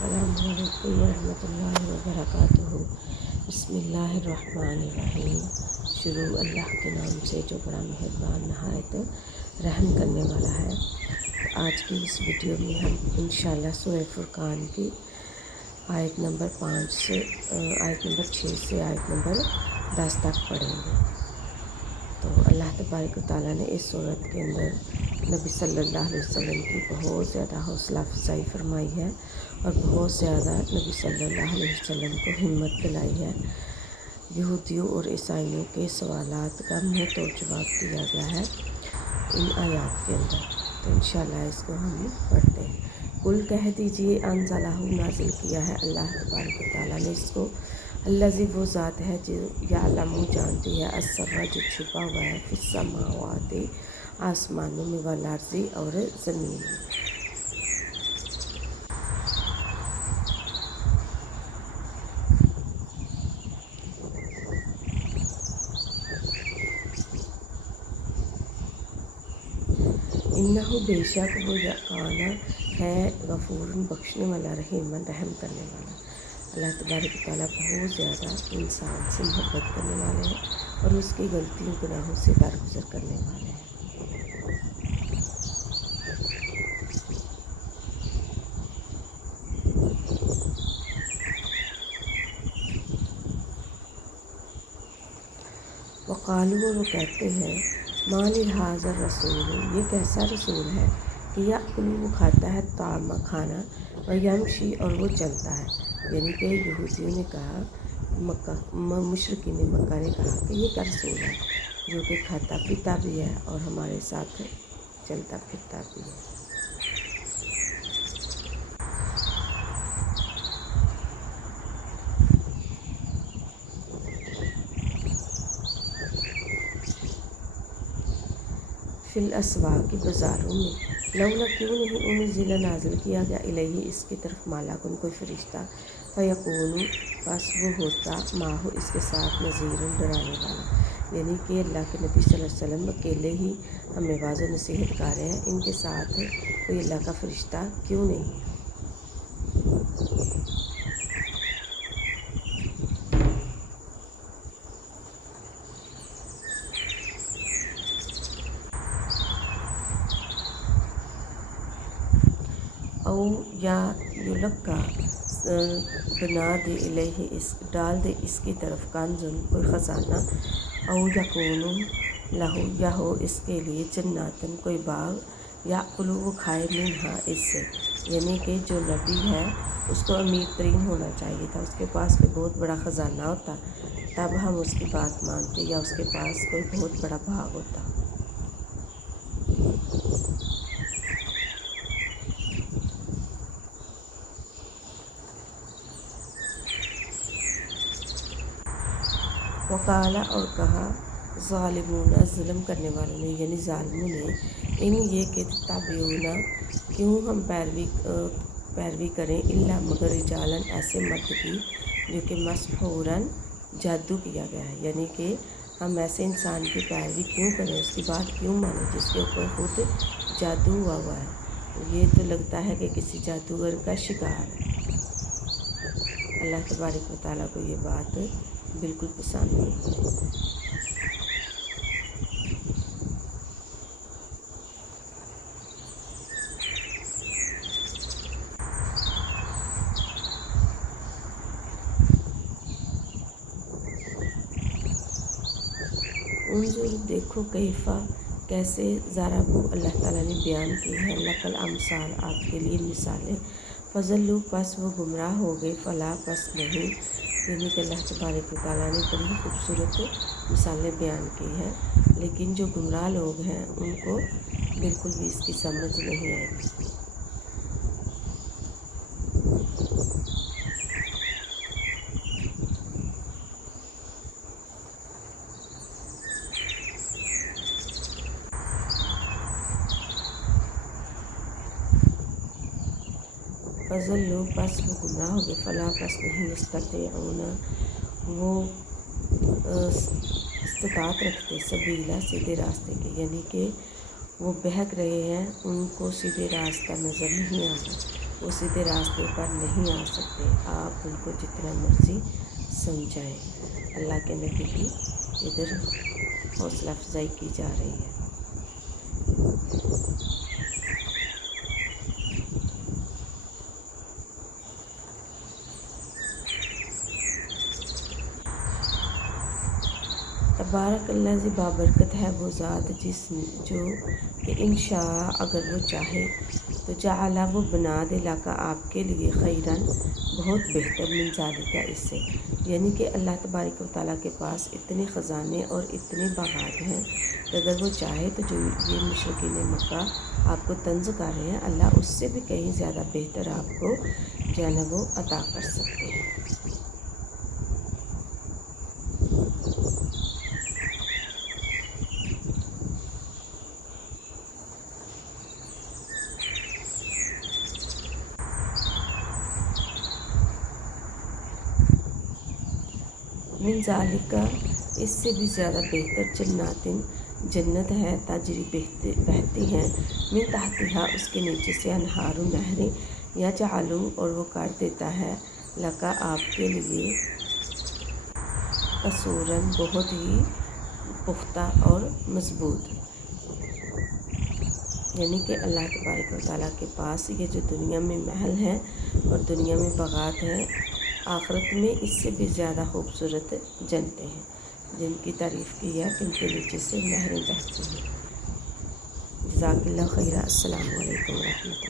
السلام علیکم ورحمۃ اللہ وبرکاتہ۔ بسم اللہ الرحمن الرحیم۔ شروع اللہ کے نام سے جو بڑا مہربان نہایت رحم کرنے والا ہے۔ آج کی اس ویڈیو میں ہم انشاءاللہ سورہ فرقان کی آیت نمبر 6 سے آیت نمبر 10 تک پڑھیں گے۔ تو اللہ تبارک و تعالیٰ نے اس صورت کے اندر نبی صلی اللہ علیہ وسلم کی بہت زیادہ حوصلہ افزائی فرمائی ہے اور بہت زیادہ نبی صلی اللہ علیہ وسلم کو ہمت دلائی ہے۔ یہودیوں اور عیسائیوں کے سوالات کا منہ توڑ جواب دیا گیا ہے ان آیات کے اندر۔ تو انشاءاللہ اس کو ہم پڑھتے ہیں۔ کل کہہ دیجئے انزلہ نازل کیا ہے اللہ تبارک و تعالیٰ نے اس کو۔ الذی وہ ذات ہے جو یعلم جانتی ہے السر جو چھپا ہوا ہے فی السماوات آسمانوں میں والارض اور زمین میں۔ انہ بے شک وہ یقانا ہے غفور بخشنے والا رحیم رحم کرنے والا۔ اللہ تبارک و تعالیٰ بہت زیادہ انسان سے محبت کرنے والے ہیں اور اس کی غلطیوں گناہوں سے درگزر کرنے والے ہیں۔ وقالوا اور وہ کہتے ہیں ما لہذا الرسول یہ کیسا رسول ہے کہ یأکل وہ کھاتا ہے طعام کھانا ویمشی اور وہ چلتا ہے، یعنی کہ یہودیوں نے کہا، مشرکین مکہ نے کہا کہ یہ کیا رسول ہے جو کہ کھاتا پیتا بھی ہے اور ہمارے ساتھ چلتا پھرتا بھی ہے۔ فی الاسواق بازاروں میں لولا کیوں نہیں انزل نازل کیا گیا الیہ اس کی طرف مالکن کوئی فرشتہ فیکون پس وہ ہوتا ماہو اس کے ساتھ نذیر ڈرانے والا، یعنی کہ اللہ کے نبی صلی اللہ علیہ وسلم اکیلے ہی ہمیں واضح و نصیحت کر رہے ہیں، ان کے ساتھ کوئی اللہ کا فرشتہ کیوں نہیں ہے۔ او یا یلقا بنا دے الیہ اس ڈال دے اس کی طرف کنزن کوئی خزانہ، او یکون لہو یا ہو اس کے لیے جناتن کوئی باغ، یاکلو وہ کھائے منہا اس سے، یعنی کہ جو نبی ہے اس کو امیر ترین ہونا چاہیے تھا، اس کے پاس کوئی بہت بڑا خزانہ ہوتا تب ہم اس کی بات مانتے، یا اس کے پاس کوئی بہت بڑا باغ ہوتا۔ وقالا اور کہا ظالمون ظلم کرنے والوں نے یعنی ظالموں نے، ان یہ کہ تتبعون کیوں ہم پیروی کریں الا مگر رجالن ایسے مرد کی جو کہ مسحورن جادو کیا گیا ہے، یعنی کہ ہم ایسے انسان کی پیروی کیوں کریں، اس کی بات کیوں مانیں جس کے اوپر خود جادو ہوا ہے، یہ تو لگتا ہے کہ کسی جادوگر کا شکار ہے۔ اللہ تبارک و تعالیٰ کو یہ بات بالکل پسند نہیں ہے۔ انظر دیکھو کیفا کیسے ضربوا اللہ تعالیٰ نے بیان کی ہے لکل امثال آپ کے لیے مثالیں، فضلوا پس وہ گمراہ ہو گئے، فلا پس نہیں، یعنی کہ اللہ تبارک و تعالیٰ نے بڑی خوبصورت مثالیں بیان کی ہیں، لیکن جو گمراہ لوگ ہیں ان کو بالکل بھی اس کی سمجھ نہیں آئے گی۔ فضلوا پس وہ گمراہ ہو گئے، فلا پس نہیں، یستطیعون وہ استطاعت رکھتے سبیلا سیدھے راستے کے، یعنی کہ وہ بہک رہے ہیں، ان کو سیدھے راستہ نظر نہیں آ رہا۔ وہ سیدھے راستے پر نہیں آ سکتے، آپ ان کو جتنا مرضی سمجھائیں۔ اللہ کے نبی کی ادھر حوصلہ افزائی کی جا رہی ہے۔ تبارک اللہ ذی بابرکت ہے وہ ذات جو کہ انشاء اگر وہ چاہے تو جعلہ وہ بنا دے لکا آپ کے لیے خیرن بہت بہتر من ذالک اس سے، یعنی کہ اللہ تبارک و تعالیٰ کے پاس اتنے خزانے اور اتنے باغات ہیں کہ اگر وہ چاہے تو جو یہ مشرکین مکہ آپ کو طنز کر رہے ہیں، اللہ اس سے بھی کہیں زیادہ بہتر آپ کو جو ہے نا وہ عطا کر سکتے ہیں۔ من ذالکہ اس سے بھی زیادہ بہتر جناتن جنت ہے تجری بہتی ہیں من تحتہا اس کے نیچے سے انہار نہریں، یا جعلو اور وہ کر دیتا ہے لکا آپ کے لیے قصوراً بہت ہی پختہ اور مضبوط، یعنی کہ اللہ تبارک و تعالیٰ کے پاس یہ جو دنیا میں محل ہیں اور دنیا میں باغات ہیں، آخرت میں اس سے بھی زیادہ خوبصورت جنتیں ہیں جن کی تعریف کی ہے کہ ان کے نیچے سے نہریں بہتی ہیں۔ جزاک اللہ خیرہ۔ السلام علیکم ورحمۃ اللہ۔